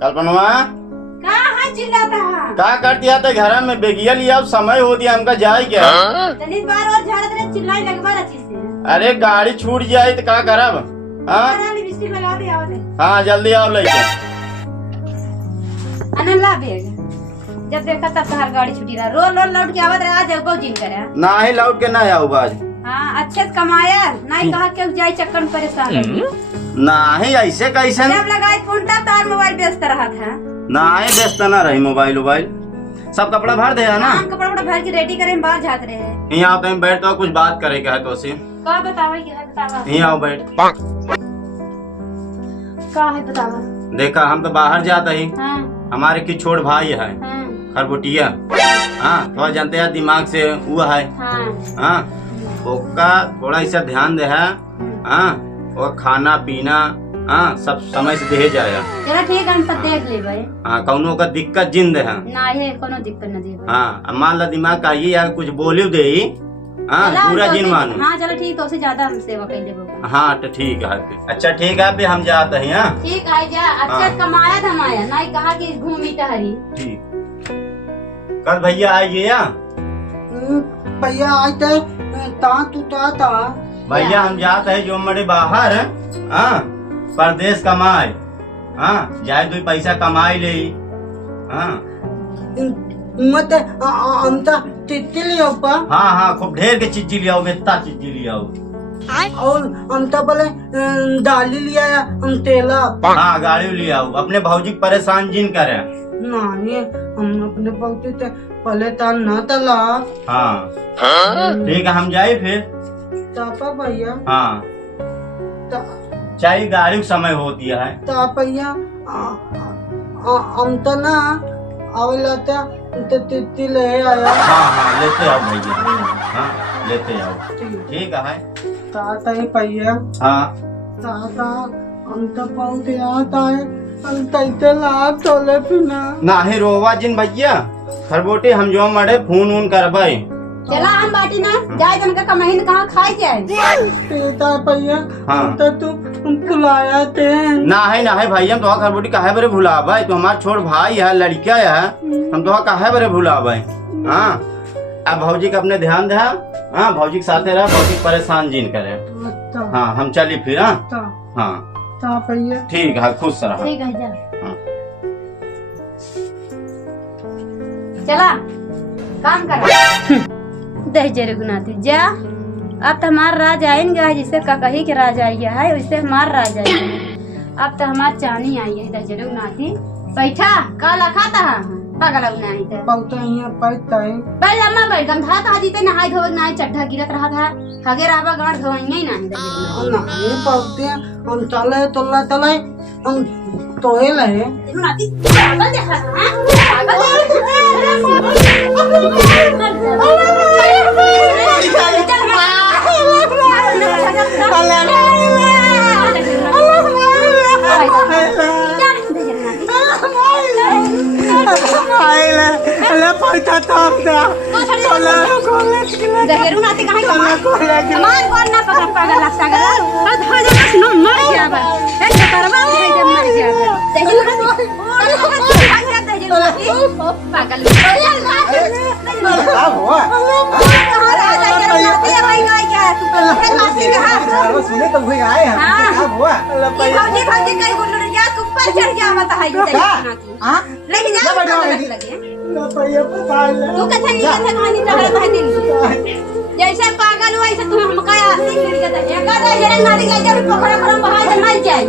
कल्पनवा कहाँ चिल्लाता है? का कर दिया था घर में बेगिया लिया समय हो दिया हमका जाए क्या? तनी बार और झाड़त रहे चिल्लाई लगवा अच्छी से। अरे गाड़ी छूट जाए तो का करब? हाँ लिपस्टिक लगा दे आवत है। हाँ जल्दी आओ लेके। अनला बेग जब देखा तब तहार गाड़ी छुटी रहा रोल रोल लौट के आवत रहे आज बहु जिन करे। ना ही लौट के ना आओ बाज। हाँ अच्छे से कमाया नहीं कहा के जाए चक्कर में परेशान है। ना ही ऐसे कैसे जब लगाए फोन तब तार मोबाइल व्यस्त रहा था। ना ही व्यस्त ना रही मोबाइल सब कपड़ा भर दे है ना। हाँ कपड़ा वपड़ा भर के रेडी करे हम बाहर जाते रहे। यहाँ तो बैठ तो कुछ बात करे क्या है तो सी का बतावे क्या बतावा यहाँ आओ बैठ। का है बतावा। देखा हम तो बाहर जाते ही हाँ हमारे की छोट भाई है हाँ खरबुटिया। हाँ थोड़ा जानते हैं दिमाग से वो है। हाँ हाँ उसका थोड़ा ऐसा ध्यान दे है। हाँ और खाना पीना हाँ सब समय से दे जाएगा। चलो ठीक है हम सब देख ले भाई। हाँ कौनो का दिक्कत जिंद है। ना है कोनो दिक्कत न दे। हाँ अब मान ला दिमाग का ये कुछ बोलियो दे हाँ पूरा जिन मानू। हाँ चलो ठीक तो उससे ज्यादा हम सेवा कर ले। हाँ तो ठीक है अच्छा ठीक है अभी हम जाते हैं। हाँ ठीक है जा अच्छा कमाया धमाया नहीं कहा कि घूमी टहरी। ठीक कल भैया आइए या भैया आज तू ता भैया हम जाते हैं जो हमारे बाहर हाँ परदेश कमाए। हाँ जाए दो पैसा कमाई ले। हाँ मत अंता चिट्ठी लियो पा। हाँ हाँ खूब ढेर के चीज लियाओ इतना चीज लियाओ। और अंता बोले डाली लिया हम तेला। हाँ गाड़ी लियाओ अपने भौजी परेशान जिन करे। नहीं हम अपने पौती ते पहले तार न तला। हाँ ठीक है हम जाए फिर। तापा भैया हाँ चाहिए गाड़ी का समय होती है। भैया हम तो ना आवेला था तो तित्ती ले आया। हाँ हाँ लेते आओ भैया। हाँ लेते आओ ठीक है। ताता ही भैया हाँ ताता हम तो बहुत याद आए हम तैते लाभ तोले पिना ना ही रोवा जिन भैया खरबोटी हम जो मरे फोन उन करबे। चला हम बाटी ना जाए जन का कमाई न कहाँ खाए जाए। पीता भैया हाँ तो तू बुलाया थे ना है भैया हम तो खरबोटी काहे बरे भुलाबे तो हमार छोट भाई है लड़का है हम तो काहे बरे भुलाबे। हाँ अब भौजी का अपने ध्यान दे। हाँ भौजी के साथे रह भौजी परेशान जिन करे। हाँ हम चली फिर। हाँ भैया ठीक है खुश रहा। ठीक है जा हाँ। चला काम कर दे जरे गुनाती जा। अब तो हमार राज आएंगे जिससे कही के राज आई है उससे हमार राज आएंगे। अब तो हमार चानी आई है दे जरे गुनाती बैठा काला खाता है पागल नहीं थे बहुत यहाँ पैता है भाई लम्मा बैठ गम था तो जीते नहाय धोवे नहाय चड्ढा गिरत रहा था हगे राबा गाड़ धोई नहीं ना नहीं पौते हम चले तोला तले हम तोहे लहे गुनाती पागल देखा पैसा तब दा तोला कॉलेज के लिए दहेरू नाती कहां तोला कॉलेज के मार कौन ना पकड़ पागल सागल तो हो जा सुनो मर गया बा एक तरवा है जब मर गया बा दहेरू नाती पागल क्या हुआ सुने तो भई आए हैं क्या हुआ भाजी भाजी कई गुल्लू या ऊपर चढ़ गया मत है हां लेके जा ना भैया पता है तू कैसे कहानी लग रहा है दिल जैसे पागल हुआ ऐसे तुम हमका आसी गिर के दे का दे जरे नाली के जब पोखरा पर बहाय दे मर जाए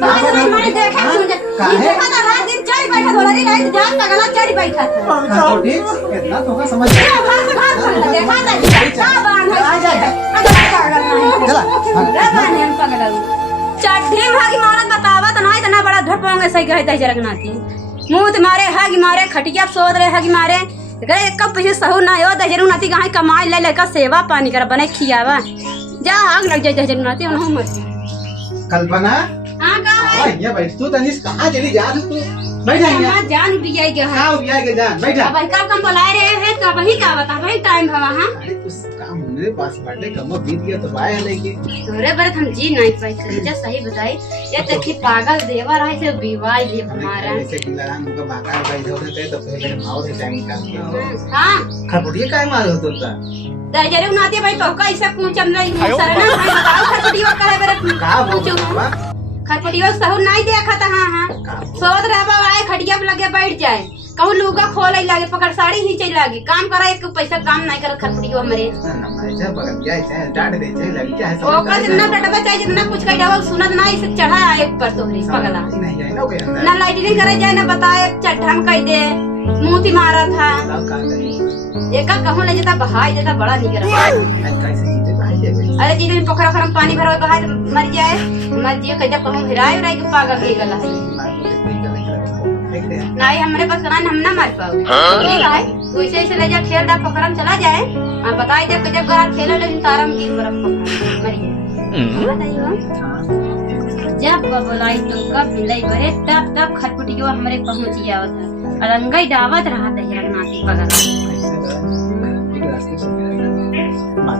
बहाय दे मारे देखे सुन ये देखा था रात दिन चढ़ बैठा धोलरी लाइट जान पागल चढ़ बैठा था ठीक कितना तो का समझ देखा था क्या बाण है आ जाए पागल नहीं चला बाण हम पागल चढ़े भागी मारत बतावा त नहीं तना बड़ा धपोंगे सही गए दे जरगनाती मुंह तुम्हारे हगी मारे खटिया सोद रहे हगी मारे गए कब पीछे सहू ना हो दजरू नाती कहां कमाई ले लेकर सेवा पानी कर बने खियावा जा आग लग जाए दजरू नाती उन्हों मर कल्पना हां का है ये बैठ तू तनिस कहां चली जा तू बैठ जा हमारा जान भी आई गया है हां बिया के जा बैठ जा अब कब कम बुला रहे हैं तो वही का बता वही टाइम है वहां अरे कुछ काम मेरे पास बैठे कम बीत गया तो आया लेके तोरे पर हम जी नहीं पाई सच्चा सही बताई ये देखी पागल देवर है से विवाह ले हमारा ऐसे गिलाराम का बाकार भाई होते तो पहले भाव से टाइम निकाल के हां खरबुटिया काय मार होतो ता जरूर नाते भाई तो कैसे पूछम नहीं सरना भाई बताओ खरपटियो का है मेरे का बोल बाबा खरपटियो सहु नहीं देखा था हां सोच रहा आए खटिया पे लगे बैठ जाए कहूं लुगा खोले लागे पकड़ साड़ी नीचे लागे काम करा एक पैसा काम नहीं कर खरपटियो हमरे ना मैं बगल जाए चाहे डांट दे चाहे लगी चाहे ओ का जितना डटबा चाहिए जितना कुछ कह डबल सुनत ना इसे चढ़ा आए ऊपर तोहरी पगला नहीं जाए ना ओके अंदर ना लाइटिंग करे जाए ना बताए चट्टान कह दे मुंह मारा था लाओ का करी एक कहूं ले जाता बहाई जाता बड़ा नहीं करा कैसे जीते भाई दे भाई अरे जी दिन पोखरा खरम पानी भरवा बहाई मर जाए मर जियो कह कहूं हिराय उराय के पागल हो गला है नहीं हमारे पास करा हम ना मार पाओ ठीक है तू ऐसे ऐसे ले जा खेल दा पोखरा में चला जाए हां बताई दे जब घर खेले लेकिन तारम की बरफ मर गया बताइयो जब बोलाई तो कब मिलाई बरे तब खटपटियो हमारे पहुंच गया था रंगाई दावत रहा था रघुनाथी पगला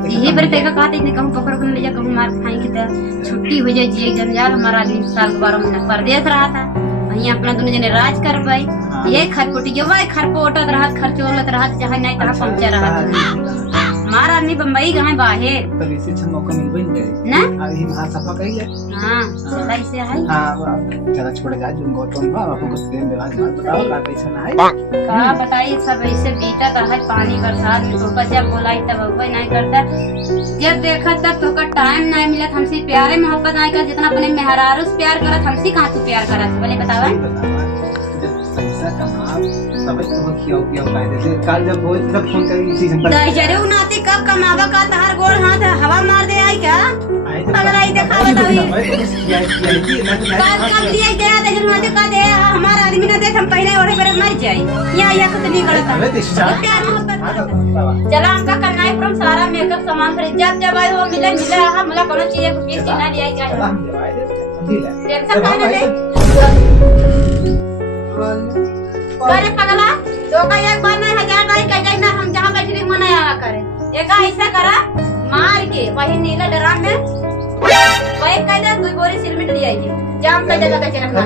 यही पर तेका कहते इतने कहूं पकड़ कर ले जा कहूं मार खाएंगे तो छुट्टी हो जाए जी जंजाल हमारा आदमी साल 12 महीना परदेश रहा था वहीं अपना दोनों जने राज कर पाई ये खरपोटी वही खरपोटत रहा खर्चोलत रहा चाहे नहीं कहा पहुंचा रहा हमारा आदमी बम्बई गए बाहर तब इसे अच्छा मौका मिल गई गए ना अभी वहां सफा कही है हां चला इसे है हां चला छोड़ जा जो गौतम बा आपको कुछ दिन व्यवहार मत बताओ का कैसा ना है का बताइए सब ऐसे बीता रहा पानी बरसात में तो जब बोलाई तब कोई नहीं करता जब देखा तब तो का टाइम नहीं मिला हमसे प्यारे मोहब्बत नहीं कर जितना अपने मेहरारू से प्यार करत हमसे कहां तू प्यार करत बोले बतावा पैसा कमा सब तो खियाओ पियाओ फायदे से कल जब वो तब फोन कर इसी संपर्क दई जरूर नाती कब कमावा का तहार गोड़ हाथ हवा मार दे आई क्या अगर आई देखा बताई कब दिया दे दे जरूर नाती का दे हमारा आदमी ना दे हम पहले ओरे पर मर जाए या कितनी गलत है प्यार मोहब्बत चला हमका करना है फ्रॉम सारा मेकअप सामान खरीद जब आई वो मिले हम मला कोनो चीज को पीस ना लिया जाए टेंशन काहे ले अरे पगला तो का एक बार में 1000 नहीं कह जाए ना हम जहां बैठे वो नहीं आया करे एक ऐसा करा मार के वही नीला ड्राम में वही कह दे 2 बोरी सीमेंट ले आइए जाम का जगह का चरखा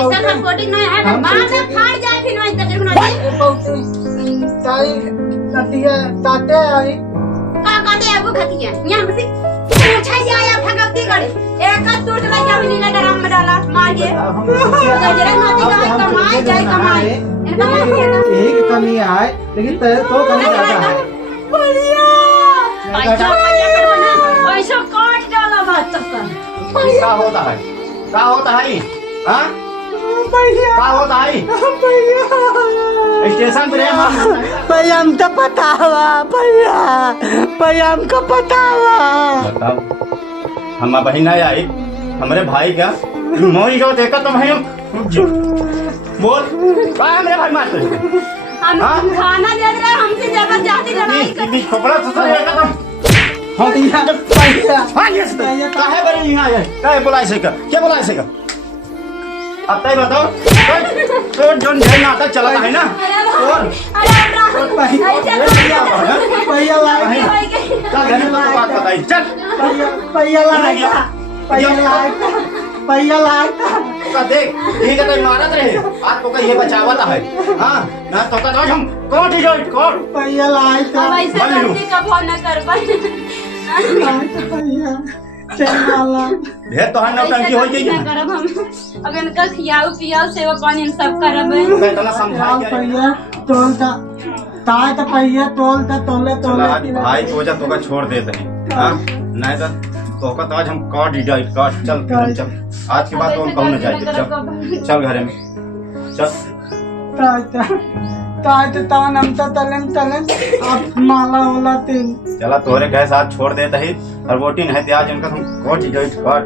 ऐसा सपोर्टिंग नहीं है मार से फाड़ जाए फिर वही तजर ना ताई कटिया ताते आई का कहते है वो खतिया यहां से छाया आया भगवती गढ़ एक टूट गया जब नीला ड्राम में डाला मार के गजरा नाती का कमाए जाए कमाए एक कमी है लेकिन तो कमी ज्यादा है पैसा पैसा काट डाला बात तक क्या होता है क्या होता है हाँ क्या होता है स्टेशन पर भैया हमको पता हुआ भैया हमको पता हुआ बताओ हम बहन आई हमारे भाई का मोरी जो देखा तो भाई हम बोल क्या मेरे भाई मारते हम खाना दे रहे हमसे जबरदस्ती लड़ाई कर कपड़ा तो देखा तुम हम यहाँ भैया हाँ ये काहे बरे यहाँ आए काहे बुलाए से का क्या बुलाए से का अब तय बताओ तो जो नाटक चला है ना और भैया क्या घर में बात बताई चल भैया लायक का देख ठीक है तो मारत रहे आज तो का ये बचावत है हां ना तो का हम कौन ही जोइट कौन भैया लायक ऐसे गलती कब न कर भैया चल वाला ढेर तो हन नौटंकी हो गई करब हम अब इनका खियाओ पियाओ सेवा पानी सब करब मैं इतना समझा के भैया तोल का ताय तो भैया तोल का तोले आज भाई तो जा तो का छोड़ देते हैं हां नहीं तो का तो आज हम काट ही जाए काट चल चल आज के बाद तो हम कहूं ना जाए चल घरे में चल ताय तो तान हम तो तलन अब माला होला तीन चला तोरे के साथ छोड़ देते ही और वोटिंग है आज इनका हम काट ही जाए काट